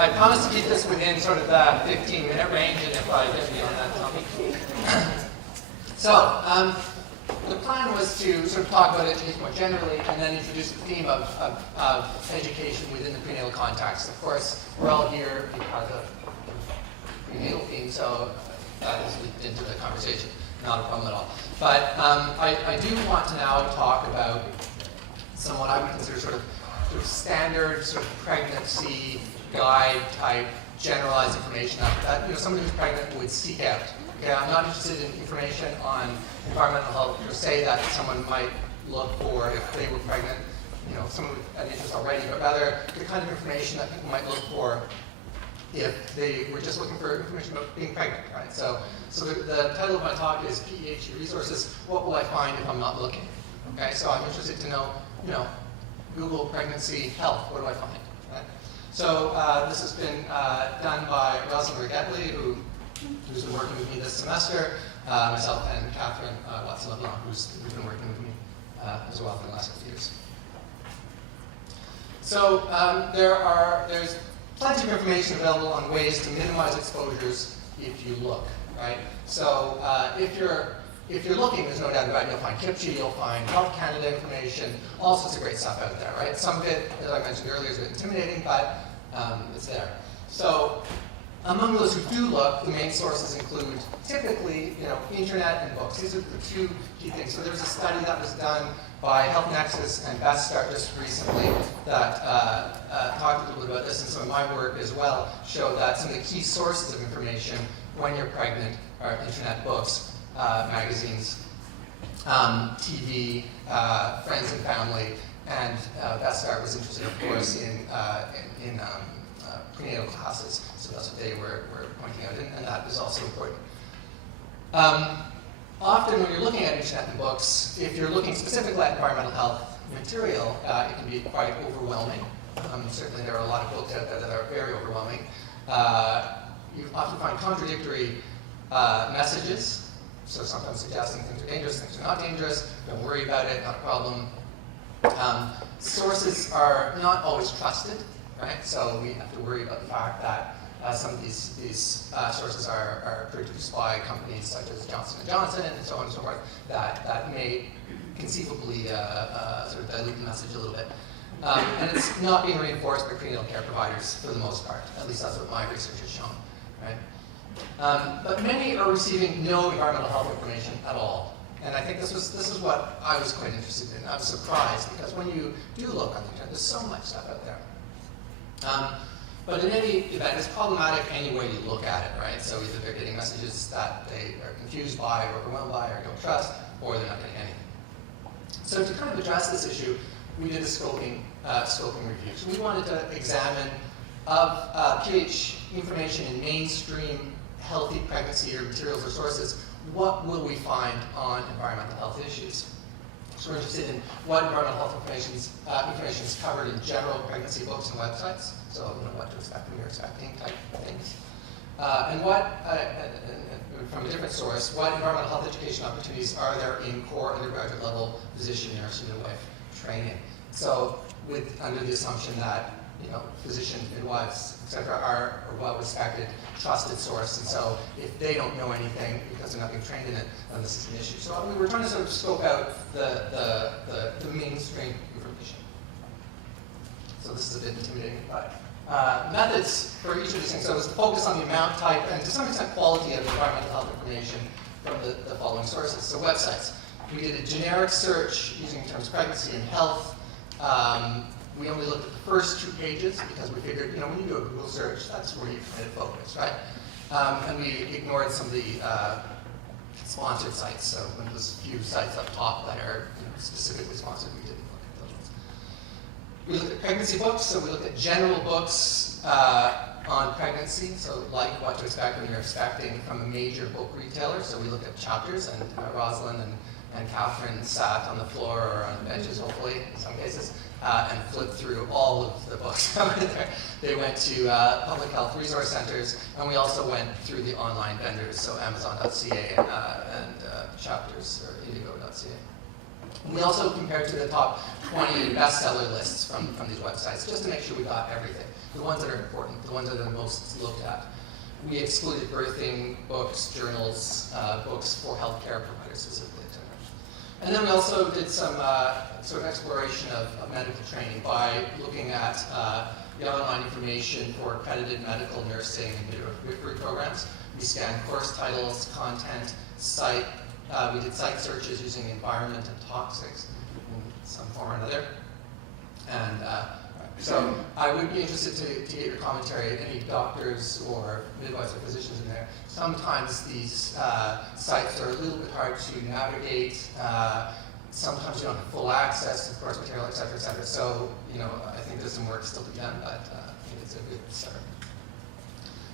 I promise to keep this within sort of the 15-minute range, and if I get beyond that, tell me. So, the plan was to sort of talk about education more generally, and then introduce the theme of education within the prenatal context. Of course, we're all here because of the prenatal theme, so that is leaked into the conversation. Not a problem at all. But I do want to now talk about what I would consider sort of standard sort of pregnancy guide type generalized information that somebody who's pregnant would seek out. Okay, I'm not interested in information on environmental health per se that someone might look for if they were pregnant, someone with an interest already, but rather the kind of information that people might look for if they were just looking for information about being pregnant, right? So the title of my talk is PEHE Resources, What Will I Find If I'm Not Looking? Okay, so I'm interested to know, Google pregnancy health, what do I find? Right? So this has been done by Rosalind Rigetley, who's been working with me this semester, myself and Catherine Watson-LeBlanc, who's been working with me as well for the last couple of years. So there's plenty of information available on ways to minimize exposures if you look, right? So if you're looking, there's no doubt about it, you'll find KIPCHI, you'll find Health Canada information, all sorts of great stuff out there, right? Some of it, as I mentioned earlier, is a bit intimidating, but it's there. So among those who do look, the main sources include typically, internet and books. These are the two key things. So there's a study that was done by Health Nexus and Best Start just recently that talked a little bit about this, and some of my work as well showed that some of the key sources of information when you're pregnant are internet, books, magazines, TV, friends and family, and Best Start was interested, of course, in prenatal classes. So that's what they were pointing out, and that is also important. Often when you're looking at internet and books, if you're looking specifically at environmental health material, it can be quite overwhelming. Certainly there are a lot of books out there that are very overwhelming. You often find contradictory messages, so sometimes suggesting things are dangerous, things are not dangerous, don't worry about it, not a problem. Sources are not always trusted, right? So we have to worry about the fact that some of these sources are produced by companies such as Johnson & Johnson and so on and so forth that may conceivably sort of dilute the message a little bit. And it's not being reinforced by prenatal care providers for the most part. At least that's what my research has shown, right? But many are receiving no environmental health information at all. And I think this is what I was quite interested in. I was surprised because when you do look on the internet, there's so much stuff out there. But in any event, it's problematic any way you look at it, right? So either they're getting messages that they are confused by or overwhelmed by or don't trust, or they're not getting anything. So to kind of address this issue, we did a scoping review. So we wanted to examine of PH information in mainstream healthy pregnancy or materials or sources, what will we find on environmental health issues? So we're interested in what environmental health information is covered in general pregnancy books and websites. So what to expect when you're expecting type things. And from a different source, what environmental health education opportunities are there in core undergraduate level physician, nurse, and midwife training? So under the assumption that physicians, midwives, etc., are a well-respected, trusted source, and so if they don't know anything because they're not being trained in it, then this is an issue. So we were trying to sort of scope out the mainstream information. So this is a bit intimidating, but methods for each of these things. So it was to focus on the amount, type, and to some extent quality of environmental health information from the following sources. So websites. We did a generic search using terms pregnancy and health. We only looked at the first 2 pages because we figured, when you do a Google search, that's where you commit a focus, right? And we ignored some of the sponsored sites. So when there's a few sites up top that are specifically sponsored, we didn't look at those ones. We looked at pregnancy books, so we looked at general books on pregnancy, so like what to expect when you're expecting from a major book retailer. So we looked at chapters, and Rosalind and Catherine sat on the floor or on the benches, hopefully, in some cases, and flipped through all of the books that were there. They went to public health resource centers, and we also went through the online vendors, so Amazon.ca and chapters or Indigo.ca. And we also compared to the top 20 bestseller lists from these websites, just to make sure we got everything. The ones that are important, the ones that are the most looked at. We excluded birthing books, journals, books for healthcare providers specifically. And then we also did some sort of exploration of medical training by looking at the online information for accredited medical nursing and midwifery programs. We scanned course titles, content, site. We did site searches using environment and toxics in some form or another. And so I would be interested to get your commentary, any doctors or midwives or physicians in there. Sometimes these sites are a little bit hard to navigate. Sometimes you don't have full access to course material, et cetera, et cetera. So, I think there's some work still to be done, but I think it's a good start.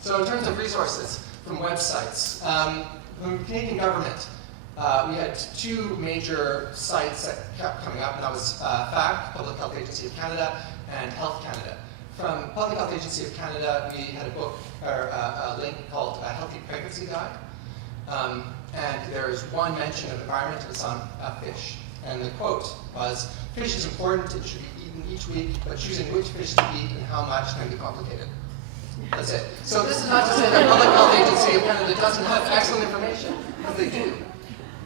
So in terms of resources from websites, from the Canadian government, we had two major sites that kept coming up, and that was PHAC, Public Health Agency of Canada, and Health Canada. From Public Health Agency of Canada, we had a book, or a link called A Healthy Pregnancy Guide. And there's one mention of environment, it's on fish. And the quote was, "Fish is important, it should be eaten each week, but choosing which fish to eat and how much can be complicated." That's it. So this is not to say that Public Health Agency of Canada doesn't have excellent information, because they do.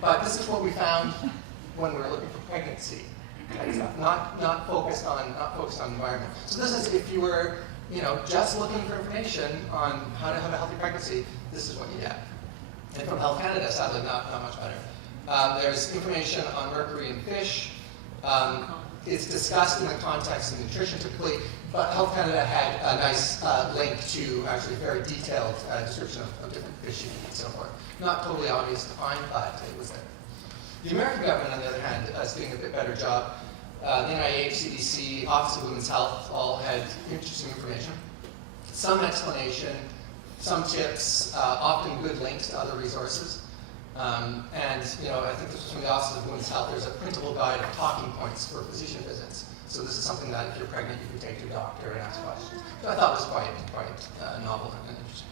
But this is what we found when we were looking for pregnancy type stuff, not focused on environment. So this is if you were just looking for information on how to have a healthy pregnancy, this is what you get. And from Health Canada, sadly, not much better. There's information on mercury in fish. It's discussed in the context of nutrition typically, but Health Canada had a nice link to actually a very detailed description of different fish you eat and so forth. Not totally obvious to find, but it was there. The American government, on the other hand, is doing a bit better job. The NIH, CDC, Office of Women's Health all had interesting information. Some explanation, some tips, often good links to other resources. And I think this was from the Office of Women's Health. There's a printable guide of talking points for physician visits. So this is something that if you're pregnant, you can take to your doctor and ask questions. So I thought it was quite novel and interesting.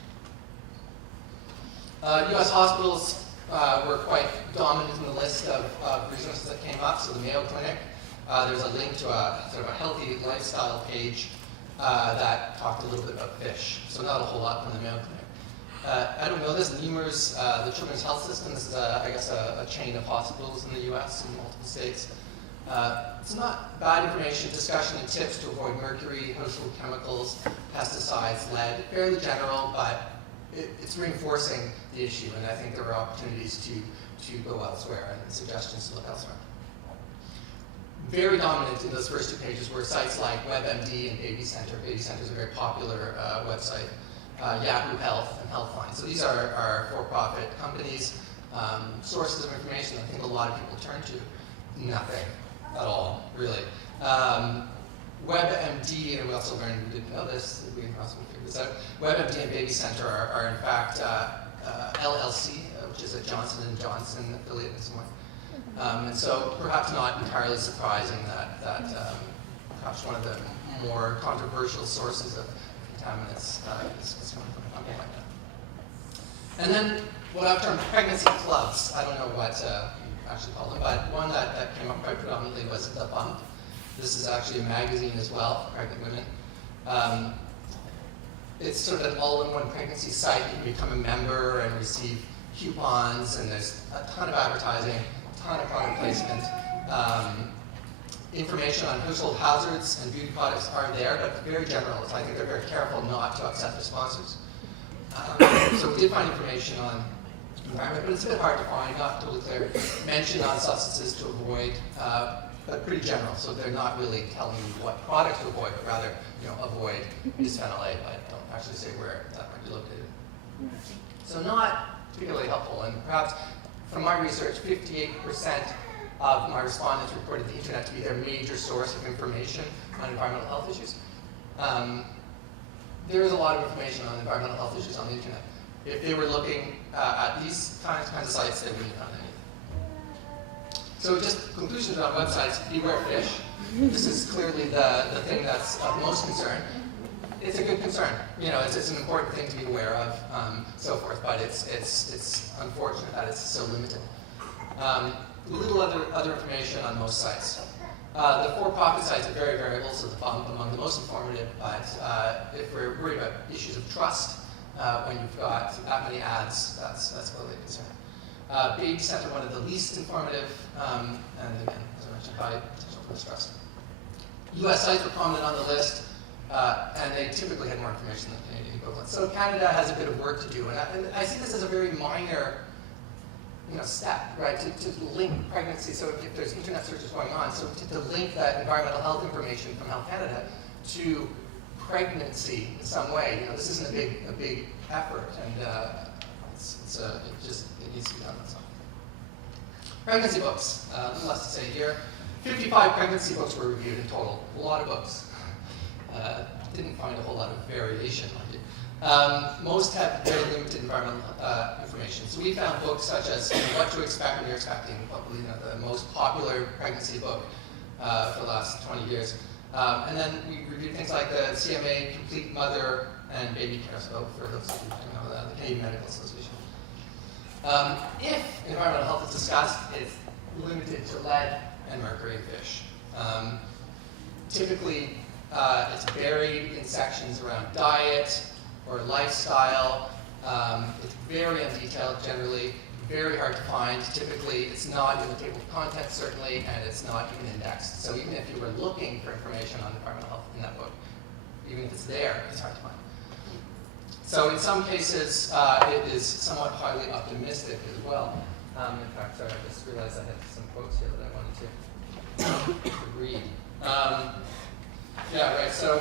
U.S. hospitals were quite dominant in the list of resources that came up. So the Mayo Clinic, there's a link to a sort of a healthy lifestyle page that talked a little bit about fish. So not a whole lot from the Mayo Clinic. I don't know this, Nemours, the Children's Health System, this is, I guess, a chain of hospitals in the U.S. in multiple states. It's not bad information, discussion and tips to avoid mercury, household chemicals, pesticides, lead, fairly general, but it's reinforcing the issue, and I think there are opportunities to go elsewhere and suggestions to look elsewhere. Very dominant in those first two pages were sites like WebMD and Baby Center. Baby Center is a very popular website. Yahoo Health and Healthline. So these are for-profit companies, sources of information I think a lot of people turn to. Nothing at all, really. WebMD, and we also learned, we didn't know this, we can possibly figure this out. WebMD and Baby Center are in fact LLC, which is a Johnson & Johnson affiliate in some way. And so perhaps not entirely surprising that perhaps one of the more controversial sources of contaminants is coming from a company like that. And then what I've termed pregnancy clubs. I don't know what you actually call them, but one that came up quite predominantly was The Bump. This is actually a magazine as well for pregnant women. It's sort of an all-in-one pregnancy site. You can become a member and receive coupons, and there's a ton of advertising, a ton of product placement. Information on household hazards and beauty products are there, but very general. So I think they're very careful not to upset their sponsors. So we did find information on environment, but it's a bit hard to find, not totally clear. Mention on substances to avoid, but pretty general. So they're not really telling you what products to avoid, but rather, avoid bisphenol A, but don't actually say where that might be located. So not particularly helpful, and perhaps from my research, 58% of my respondents reported the internet to be their major source of information on environmental health issues. There is a lot of information on environmental health issues on the internet. If they were looking at these kinds of sites, they wouldn't have anything. So just conclusions on websites: beware fish. This is clearly the thing that's of most concern. It's a good concern. It's an important thing to be aware of, so forth. But it's unfortunate that it's so limited. little other information on most sites. The for-profit sites are very variable, so the bump among the most informative, but if we're worried about issues of trust, when you've got that many ads, that's clearly a concern. Baby Center, one of the least informative, and again, as I mentioned, high potential for mistrust. US sites were prominent on the list, and they typically had more information than Canadian equivalent. So Canada has a bit of work to do, and I see this as a very minor step, right, to link pregnancy. So if there's internet searches going on, so to link that environmental health information from Health Canada to pregnancy in some way. This isn't a big effort, and it needs to be done. That's all. Pregnancy books, less to say here. 55 pregnancy books were reviewed in total. A lot of books. Didn't find a whole lot of variation, mind you. Most have very limited environmental information. So we found books such as What to Expect When You're Expecting, probably the most popular pregnancy book for the last 20 years. And then we reviewed things like the CMA Complete Mother and Baby Care, so for those of you who know the Canadian Medical Association. If environmental health is discussed, it's limited to lead and mercury in fish. Typically, it's buried in sections around diet or lifestyle. It's very undetailed generally, very hard to find. Typically, it's not in the table of contents, certainly, and it's not even indexed. So even if you were looking for information on environmental health in that book, even if it's there, it's hard to find. So in some cases, it is somewhat highly optimistic as well. In fact, sorry, I just realized I had some quotes here that I wanted to read. Yeah, right, so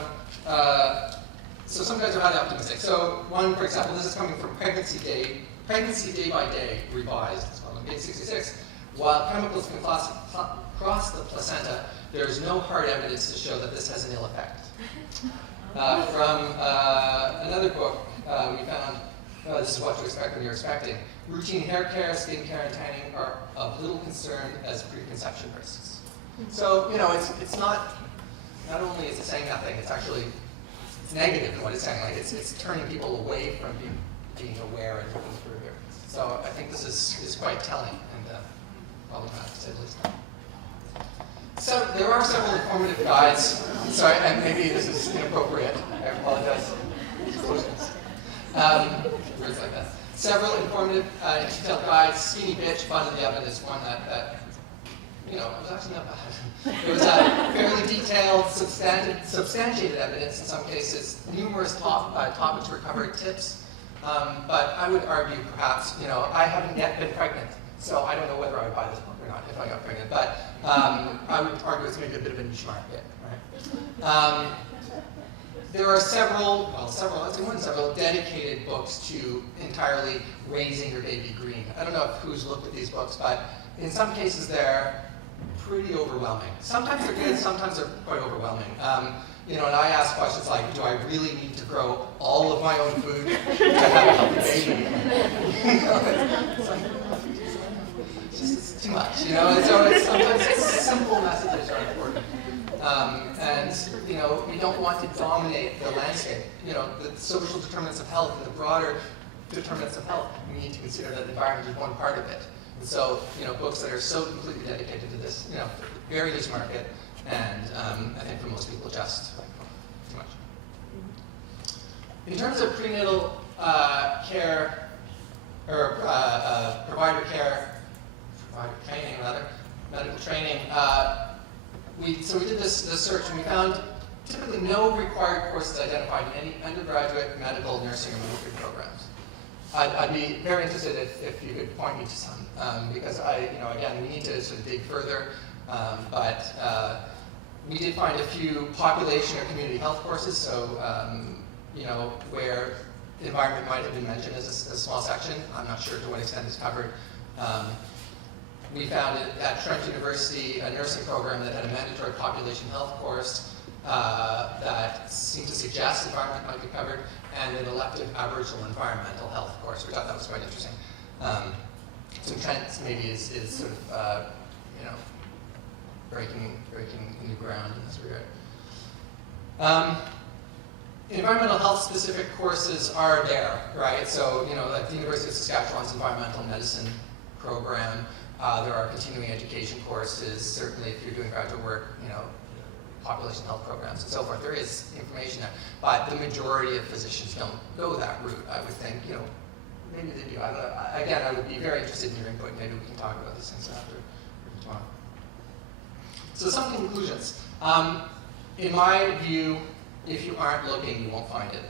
some guys are highly optimistic. So one, for example, this is coming from Pregnancy Day by Day, revised, it's called on page 66. While chemicals can cross the placenta, there is no hard evidence to show that this has an ill effect. From another book, we found, this is What to Expect When You're Expecting. Routine hair care, skin care, and tanning are of little concern as preconception risks. So, it's not only is it saying nothing, it's actually negative in what it's saying. Like it's turning people away from being aware and looking through here. So I think this is quite telling and problematic to say the least. So there are several informative guides. Sorry, and maybe this is inappropriate. I apologize. Words like that. Several informative detailed guides. Skinny Bitch, Fun in the Oven is one that it was actually not bad. It was fairly detailed, substantiated evidence in some cases. Numerous topics were covered, tips. But I would argue perhaps, I haven't yet been pregnant, so I don't know whether I would buy this book or not if I got pregnant. But I would argue it's maybe a bit of a niche market, right? There are several dedicated books to entirely raising your baby green. I don't know who's looked at these books, but in some cases they're pretty overwhelming. Sometimes they're good, sometimes they're quite overwhelming. And I ask questions like, do I really need to grow all of my own food to have a healthy baby? It's too much, And so sometimes simple messages are important. We don't want to dominate the landscape. The social determinants of health and the broader determinants of health, we need to consider that the environment is one part of it. And so, books that are so completely dedicated to this, very niche market, and I think for most people just too much. In terms of prenatal care, or provider training, medical training, we did this search and we found typically no required courses identified in any undergraduate medical, nursing, or midwifery programs. I'd be very interested if you could point me to some, because again, we need to sort of dig further, but we did find a few population or community health courses, so, where the environment might have been mentioned as a small section. I'm not sure to what extent it's covered. We found it at Trent University, a nursing program that had a mandatory population health course that seemed to suggest the environment might be covered, and an elective Aboriginal environmental health course. We thought that was quite interesting. So Trent maybe is sort of, breaking new ground in this regard. Environmental health specific courses are there, right? So, like the University of Saskatchewan's environmental medicine program, There are continuing education courses. Certainly, if you're doing graduate work, population health programs and so forth, there is information there. But the majority of physicians don't go that route, I would think. Maybe they do. I don't know. Again, I would be very interested in your input. Maybe we can talk about these things after tomorrow. So some conclusions. In my view, if you aren't looking, you won't find it.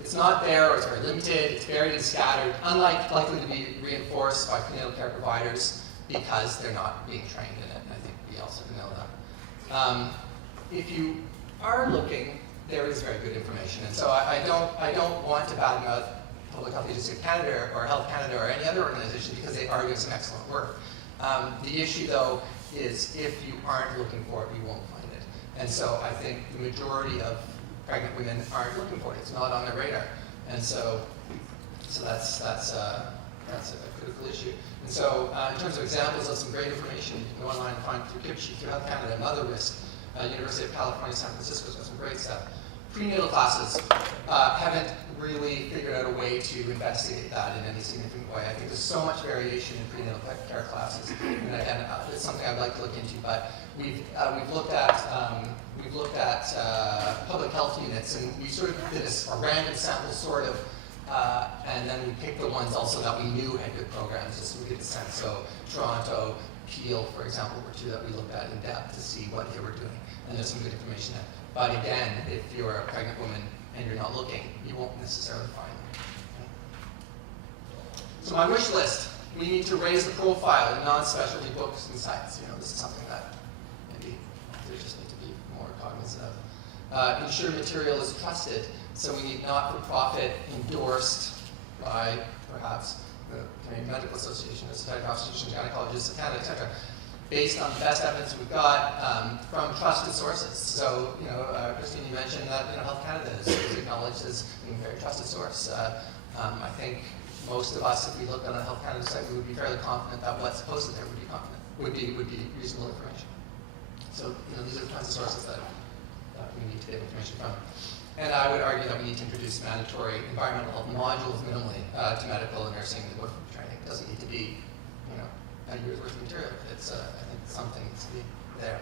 It's not there, or it's very limited, it's buried and scattered, likely to be reinforced by prenatal care providers because they're not being trained in it, and I think we also know that. If you are looking, there is very good information, and so I don't want to badmouth Public Health Agency of Canada or Health Canada or any other organization because they are doing some excellent work. The issue, though, is if you aren't looking for it, you won't find it. And so I think the majority of pregnant women aren't looking for it. It's not on their radar. And so that's a critical issue. And so in terms of examples of some great information, you can go online and find through KIPSHE, through Health Canada, Mother Risk, University of California, San Francisco's got some great stuff. Prenatal classes haven't really figured out a way to investigate that in any significant way. I think there's so much variation in prenatal care classes, and again, it's something I'd like to look into. But we've looked at public health units, and we sort of did a random sample sort of, and then we picked the ones also that we knew had good programs, just so we get a sense. So Toronto, Peel, for example, were two that we looked at in depth to see what they were doing, and there's some good information there. But again, if you're a pregnant woman and you're not looking, you won't necessarily find them. So my wish list, we need to raise the profile in non-specialty books and sites. This is something that maybe they just need to be more cognizant of. Ensure material is trusted, so we need not-for-profit endorsed by perhaps the Canadian Medical Association, the Society of Obstetricians and Gynecologists of Canada, etc., based on the best evidence we've got from trusted sources. So, Christine, you mentioned that Health Canada is acknowledged as being a very trusted source. I think most of us, if we looked on a Health Canada site, we would be fairly confident that what's posted there would be reasonable information. So, these are the kinds of sources that we need to get information from. And I would argue that we need to introduce mandatory environmental health modules minimally to medical and nursing and midwifery training. It doesn't need to be, a year's worth of material. It's, I think something needs to be there.